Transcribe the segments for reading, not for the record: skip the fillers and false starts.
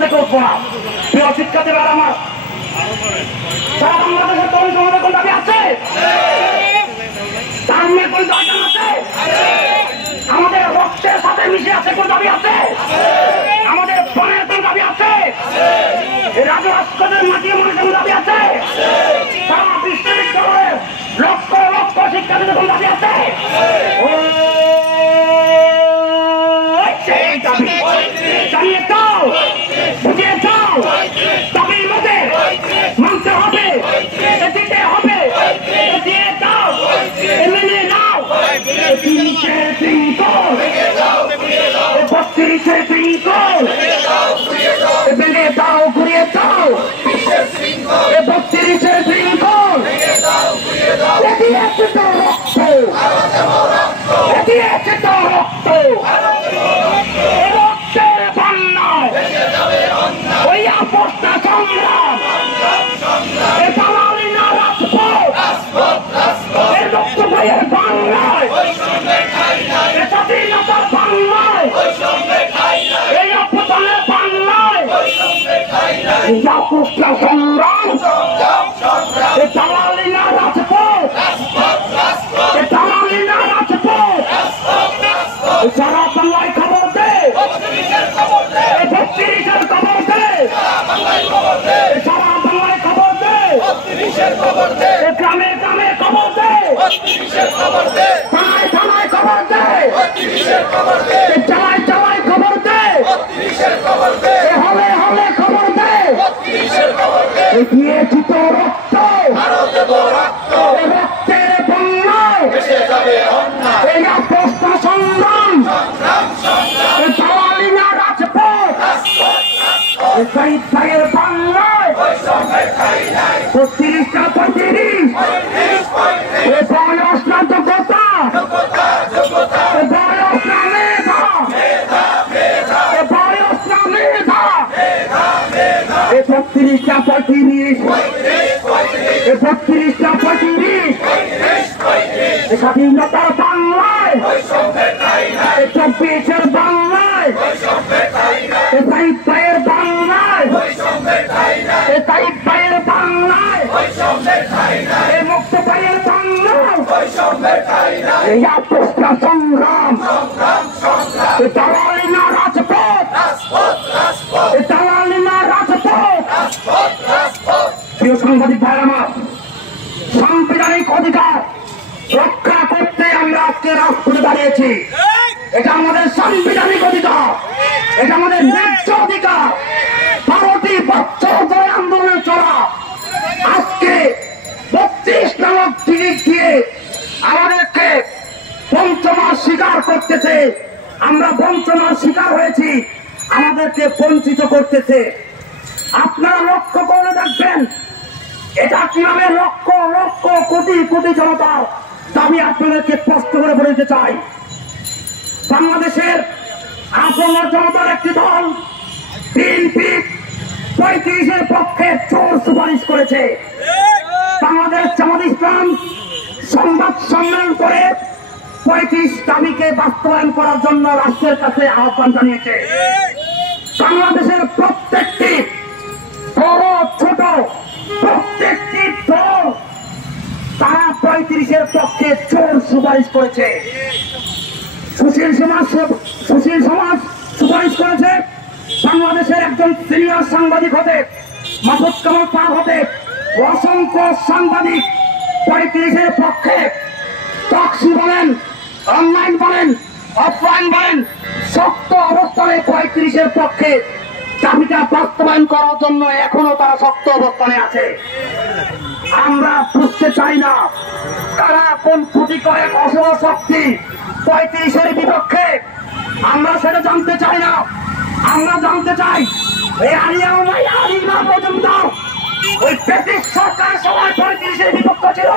থেকে উঠবো না। প্রিয় শিক্ষার্থীরা আমার, সারা বাংলাদেশের তরুণ সমাজের কোন দাবি আছে? তারুণ্যের কোন দরকার আছে? আমাদের রক্তের সাথে মিশে আছে কোন দাবি আছে? আমাদের প্রাণের কোন দাবি আছে? রাজু ভাস্করের মাটির মানুষের কোন দাবি আছে? সারা বিশ্ববিদ্যালয়ের লক্ষ লক্ষ শিক্ষার্থীদের কোন দাবি আছে? জানিয়ে দাও, বুঝিয়ে দাও, দাবির মধ্যে মানতে হবে, দিতে হবে, দিয়ে দাও, মেনে নাও। ৩০-এর শৃঙ্খল, ৩২-এর শৃঙ্খল, ভেঙে দাও, ঘুরিয়ে দাও, ৩২-এর শৃঙ্খল, দিয়েছে তো রক্ত, দিয়েছে তো রক্ত, রক্তের বন্যায় ওই আপসটা সংগ্রাম, এ দালালি না রাজপথ, এ রক্ত ভাইয়ের বাংলায়, এ স্বাধীনতার বাংলায়, এই আপসনের বাংলায়, এই আপসটা সংগ্রাম, এ দালালি না রাজপথ, এ দালালি না রাজপথ, সারা বাংলায় খবর দে, ৩২-এর খবর দে, সারা বাংলায় খবর দে, গ্রামে গ্রামে খবর দে, থানায় থানায় খবর দে, চালায় চালায় খবর দে, হলে হলে খবর দে, দিয়েছি তো রক্ত, রক্তের বন্যায় এই আপস্ত সংগ্রাম, দালালি না রাজপথ, শহীদ ভাইয়ের বাংলায় ৩৫টা ৩৫, বয়স না যোগ্যতা, বয়স না মেধা, বয়স না মেধা, ৩৫টা ৩৫, ৩৫টা ৩৫, স্বাধীনতার বাংলায়, ২৪-এর বাংলায়, সাইদ ভাইয়ের বাংলায়, সাইদ ভাইয়ের বাংলায়, মুক্ত ভাইয়ের বাংলায়, এই আপসটা সংগ্রাম, দালালি না রাজপথ, দালালি না রাজপথ। প্রিয় সাংবাদিক ভাই আমার, সাংবিধানিক অধিকার রক্ষা করতে আমরা আজকে রাজপথে দাঁড়িয়েছি। এটা আমাদের সাংবিধানিক অধিকার, এটা আমাদের ন্যায্য অধিকার। ১২টি বছর ধরে আন্দোলনে চলা, আজকে ৩২ নামক টিকিট দিয়ে আমাদেরকে বঞ্চনার শিকার করতেছে। আমরা বঞ্চনার শিকার হয়েছি, আমাদেরকে বঞ্চিত করতেছে। আপনারা লক্ষ্য করে দেখবেন, এটা কিভাবে লক্ষ লক্ষ কোটি কোটি জনতার দাবি আপনাদেরকে স্পষ্ট করে বলতে চাই। বাংলাদেশের আসন্ন জনতার একটি দল বিএনপি ৩৫-এর পক্ষে জোর সুপারিশ করেছে। বাংলাদেশ জামাত ইসলাম সংবাদ সম্মেলন করে ৩৫ দাবিকে বাস্তবায়ন করার জন্য রাষ্ট্রের কাছে আহ্বান জানিয়েছে। বাংলাদেশের প্রত্যেকটি বড় ছোট প্রত্যেকটি দল তারা ৩৫-এর পক্ষে জোর সুপারিশ করেছে। সুশীল সমাজ সুপারিশ করেছে। বাংলাদেশের একজন সিনিয়র সাংবাদিক হতে মাহফুজ কামাল পার হতে অসংখ্য সাংবাদিক ৩৫-এর পক্ষে, টকশি বলেন, অনলাইন বলেন, অফলাইন বলেন, শক্ত অবস্থানে ৩৫-এর পক্ষে দাবিটা বাস্তবায়ন করার জন্য এখনো তারা শক্ত অবস্থানে আছে। আমরা বুঝতে চাই না তারা কোন ক্ষতি করে অশুভ শক্তি ৩৫-এর বিপক্ষে, আমরা সেটা জানতে চাই না। আমরা জানতে চাই এই আলিমা পর্যন্ত ওই ব্রিটিশ সরকার সময় ৩৫-এর বিপক্ষ ছিল,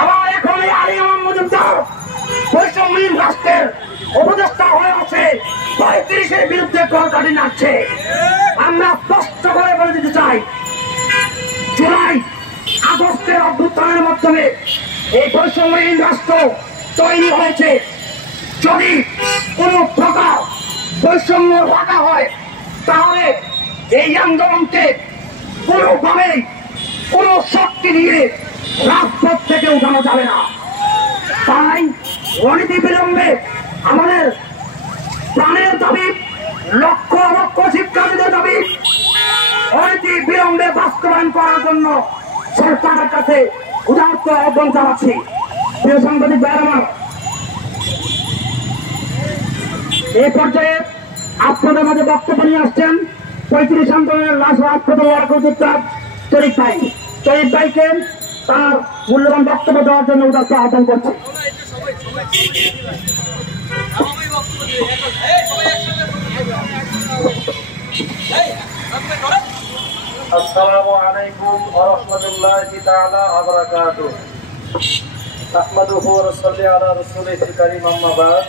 আবার এখন এই আলিমা মজুমদার বৈষম্যহীন রাষ্ট্রের উপদেষ্টা হয়ে আছে, ৩৫-এর বিরুদ্ধে কলকাঠি নাচছে। আমরা স্পষ্ট করে বলে দিতে চাই, জুলাই আগস্টের অভ্যুত্থানের মাধ্যমে এই বৈষম্যহীন রাষ্ট্র তৈরি হয়েছে। যদি কোন প্রকার বৈষম্য রাখা হয় তাহলে এই আন্দোলনকে কোনোভাবে কোন শক্তি দিয়ে রাজপথ থেকে উঠানো যাবে না। তাই অনতি বিলম্বে আমাদের প্রাণের দাবি, লক্ষ লক্ষ শিক্ষার্থীদের দাবি অনতি বিলম্বে বাস্তবায়ন করার জন্য সরকারের কাছে উদারত আহ্বান জানাচ্ছি। প্রিয় সাংবাদিক ভাইরা, এই পর্যায়ে আপনাদের মাঝে বক্তব্য নিয়ে আসছেন 35 আন্দোলনের লাশ রাজপথে লড়াকর তরিক ভাই। তরিক ভাইকে তার মূল্যবান বক্তব্য দেওয়ার জন্য উদারত আহ্বান করছি। আসসালামু আলাইকুম ওয়া রাহমাতুল্লাহি তাআলা ওয়া বারাকাতুহু। আহমাদুহু ওয়া নুসাল্লি আলা রাসূলিল কারীম, আম্মা বা'দ।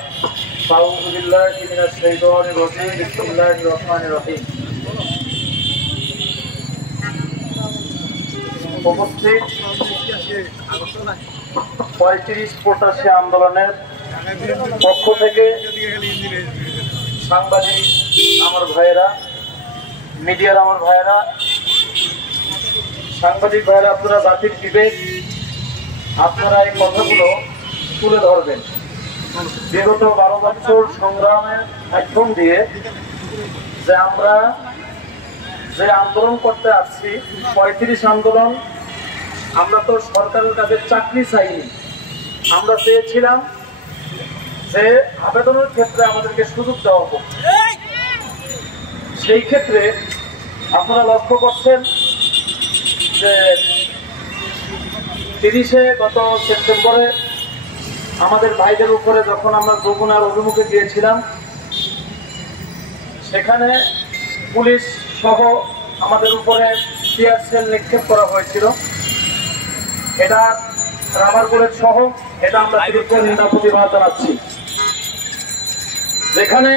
আউযু বিল্লাহি মিনাশ শাইতানির রাজীম। বিসমিল্লাহির রহমানির রহিম। উপস্থিত 35 আন্দোলনের পক্ষ থেকে সাংবাদিক আমার ভাইয়েরা, মিডিয়ার আমার ভাইয়েরা, সাংবাদিক ভাইয়েরা, আপনারা জাতির বিবেক, আপনারা এই কথাগুলো তুলে ধরবেন। বিগত 12 বছর সংগ্রামের মাধ্যম দিয়ে যে আমরা যে আন্দোলন করতে আসছি, 35 আন্দোলন, আমরা তো সরকারের কাছে চাকরি চাইনি। আমরা চেয়েছিলাম যে আবেদনের ক্ষেত্রে আমাদেরকে সুযোগ দেওয়া হোক। সেই ক্ষেত্রে আপনারা লক্ষ্য করছেন যে 30 গত সেপ্টেম্বরে আমাদের ভাইদের উপরে যখন আমরা যমুনার অভিমুখে গিয়েছিলাম, সেখানে পুলিশ সহ আমাদের উপরে টিয়ার সেল নিক্ষেপ করা হয়েছিল। এটা রাবার বুলেট সহ, এটা আমরা তীব্র নিন্দা প্রতিবাদ জানাচ্ছি। যেখানে